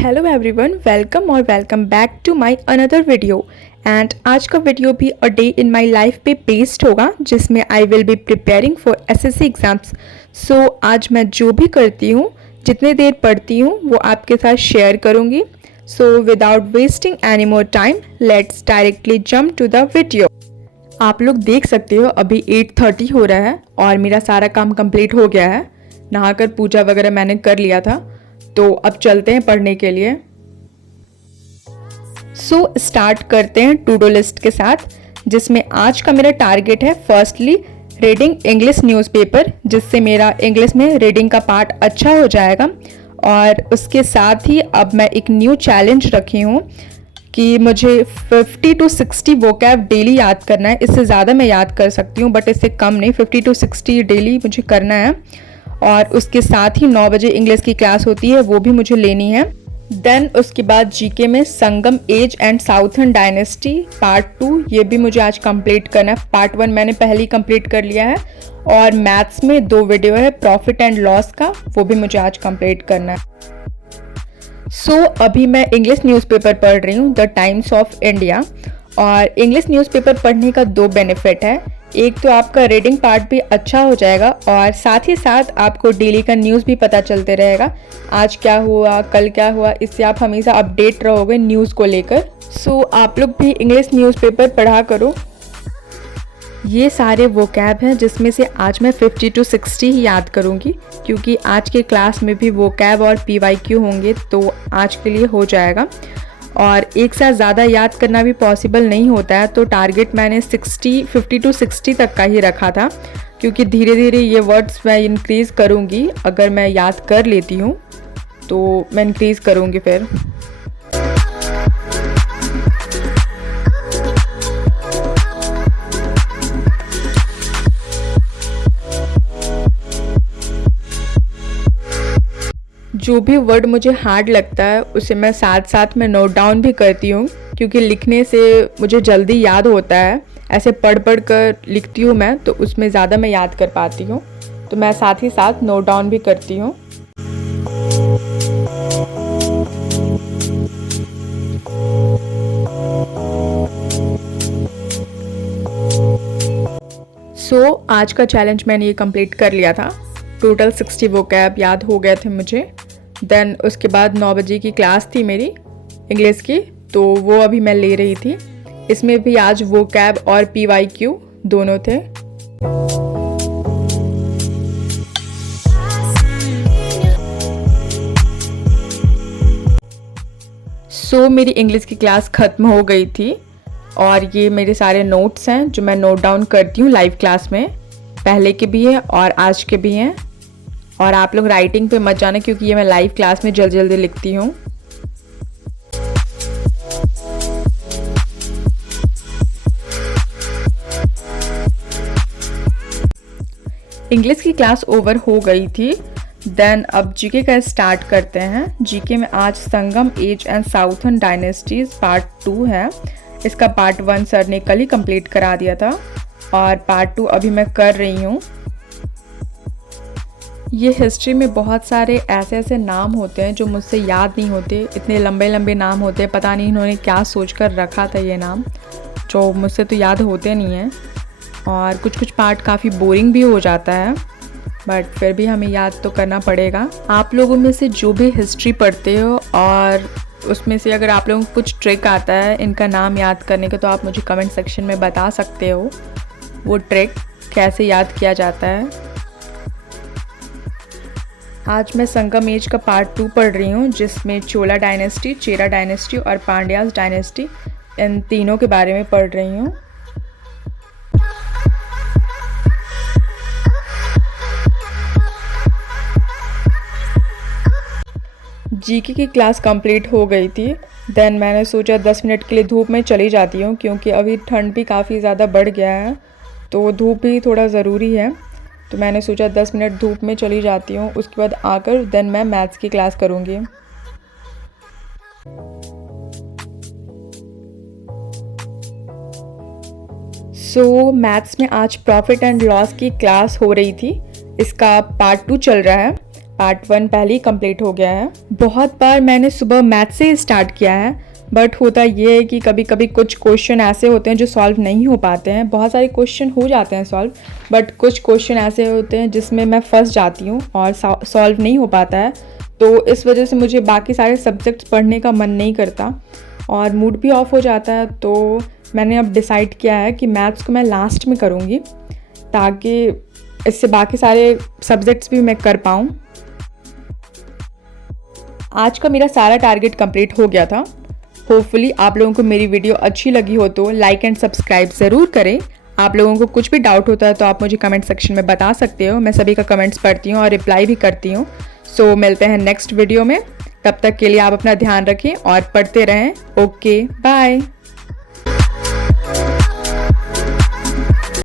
Hello everyone, welcome back to my another video. And आज का video भी a day in my life पे based होगा, जिसमें I will be preparing for SSC exams. So आज मैं जो भी करती हूँ, जितनी देर पढ़ती हूँ, वो आपके साथ शेयर करूँगी। So without wasting any more time, let's directly jump to the video. आप लोग देख सकते हो अभी 8:30 हो रहा है और मेरा सारा काम कंप्लीट हो गया है। नहाकर पूजा वगैरह मैंने कर लिया था, तो अब चलते हैं पढ़ने के लिए। सो स्टार्ट करते हैं टू डू लिस्ट के साथ, जिसमें आज का मेरा टारगेट है फर्स्टली रीडिंग इंग्लिश न्यूज़पेपर, जिससे मेरा इंग्लिश में रीडिंग का पार्ट अच्छा हो जाएगा। और उसके साथ ही अब मैं एक न्यू चैलेंज रखी हूँ कि मुझे 50 to 60 वोकैब डेली याद करना है। इससे ज़्यादा मैं याद कर सकती हूँ, बट इससे कम नहीं, 50 to 60 डेली मुझे करना है। और उसके साथ ही 9 बजे इंग्लिश की क्लास होती है, वो भी मुझे लेनी है। देन उसके बाद जीके में Sangam age and southern dynasty part 2, ये भी मुझे आज कंप्लीट करना है। पार्ट 1 मैंने पहले ही कंप्लीट कर लिया है। और मैथ्स में 2 वीडियो है प्रॉफिट एंड लॉस का, वो भी मुझे आज कंप्लीट करना है। सो अभी मैं इंग्लिश न्यूज़पेपर पढ़ रही हूँ, द टाइम्स ऑफ इंडिया। और इंग्लिश न्यूज़पेपर पढ़ने का 2 बेनिफिट है। एक तो आपका रीडिंग पार्ट भी अच्छा हो जाएगा और साथ ही साथ आपको डेली का न्यूज़ भी पता चलते रहेगा, आज क्या हुआ, कल क्या हुआ। इससे आप हमेशा अपडेट रहोगे न्यूज़ को लेकर। सो आप लोग भी इंग्लिश न्यूज़पेपर पढ़ा करो। ये सारे वोकैब हैं, जिसमें से आज मैं 50 to 60 ही याद करूँगी, क्योंकि आज के क्लास में भी वोकैब और पीवाईक्यू होंगे, तो आज के लिए हो जाएगा। और एक साथ ज़्यादा याद करना भी पॉसिबल नहीं होता है, तो टारगेट मैंने 50 to 60 तक का ही रखा था, क्योंकि धीरे धीरे ये वर्ड्स मैं इंक्रीज़ करूँगी। अगर मैं याद कर लेती हूँ तो मैं इंक्रीज़ करूँगी फिर। जो भी वर्ड मुझे हार्ड लगता है उसे मैं साथ साथ में नोट डाउन भी करती हूँ, क्योंकि लिखने से मुझे जल्दी याद होता है। ऐसे पढ़ पढ़ कर लिखती हूँ मैं, तो उसमें ज़्यादा मैं याद कर पाती हूँ, तो मैं साथ ही साथ नोट डाउन भी करती हूँ। सो आज का चैलेंज मैंने ये कंप्लीट कर लिया था। टोटल 60 वोकैब याद हो गए थे मुझे। देन उसके बाद 9 बजे की क्लास थी मेरी इंग्लिश की, तो वो अभी मैं ले रही थी। इसमें भी आज वोकैब और पीवाईक्यू दोनों थे। सो मेरी इंग्लिश की क्लास ख़त्म हो गई थी और ये मेरे सारे नोट्स हैं जो मैं नोट डाउन करती हूँ लाइव क्लास में। पहले के भी हैं और आज के भी हैं। और आप लोग राइटिंग पे मत जाना, क्योंकि ये मैं लाइव क्लास में जल्दी जल्दी लिखती हूँ। इंग्लिश की क्लास ओवर हो गई थी। देन अब जीके का स्टार्ट करते हैं। जीके में आज Sangam age and southern dynasties part 2 है। इसका पार्ट 1 सर ने कल ही कंप्लीट करा दिया था और पार्ट 2 अभी मैं कर रही हूँ। ये हिस्ट्री में बहुत सारे ऐसे ऐसे नाम होते हैं जो मुझसे याद नहीं होते। इतने लंबे लंबे नाम होते हैं, पता नहीं इन्होंने क्या सोचकर रखा था ये नाम, जो मुझसे तो याद होते नहीं हैं। और कुछ कुछ पार्ट काफ़ी बोरिंग भी हो जाता है, बट फिर भी हमें याद तो करना पड़ेगा। आप लोगों में से जो भी हिस्ट्री पढ़ते हो और उसमें से अगर आप लोगों को कुछ ट्रिक आता है इनका नाम याद करने का, तो आप मुझे कमेंट सेक्शन में बता सकते हो वो ट्रिक कैसे याद किया जाता है। आज मैं संगम एज का पार्ट 2 पढ़ रही हूँ, जिसमें चोला डायनेस्टी, चेरा डायनेस्टी और पांड्यास डायनेस्टी, इन तीनों के बारे में पढ़ रही हूँ। जीके की क्लास कंप्लीट हो गई थी। देन मैंने सोचा 10 मिनट के लिए धूप में चली जाती हूँ, क्योंकि अभी ठंड भी काफ़ी ज़्यादा बढ़ गया है, तो धूप भी थोड़ा ज़रूरी है। तो मैंने सोचा 10 मिनट धूप में चली जाती हूँ, उसके बाद आकर देन मैं मैथ्स की क्लास करूँगी। सो मैथ्स में आज प्रॉफिट एंड लॉस की क्लास हो रही थी। इसका पार्ट 2 चल रहा है पार्ट 1 पहले ही कंप्लीट हो गया है। बहुत बार मैंने सुबह मैथ से स्टार्ट किया है, बट होता ये है कि कभी कभी कुछ क्वेश्चन ऐसे होते हैं जो सॉल्व नहीं हो पाते हैं। बहुत सारे क्वेश्चन हो जाते हैं सॉल्व, बट कुछ क्वेश्चन ऐसे होते हैं जिसमें मैं फंस जाती हूँ और सॉल्व नहीं हो पाता है। तो इस वजह से मुझे बाकी सारे सब्जेक्ट्स पढ़ने का मन नहीं करता और मूड भी ऑफ हो जाता है। तो मैंने अब डिसाइड किया है कि मैथ्स को मैं लास्ट में करूँगी, ताकि इससे बाकी सारे सब्जेक्ट्स भी मैं कर पाऊँ। आज का मेरा सारा टारगेट कंप्लीट हो गया था। होपफुली आप लोगों को मेरी वीडियो अच्छी लगी हो तो लाइक एंड सब्सक्राइब ज़रूर करें। आप लोगों को कुछ भी डाउट होता है तो आप मुझे कमेंट सेक्शन में बता सकते हो। मैं सभी का कमेंट्स पढ़ती हूँ और रिप्लाई भी करती हूँ। सो मिलते हैं नेक्स्ट वीडियो में। तब तक के लिए आप अपना ध्यान रखें और पढ़ते रहें। Okay, bye.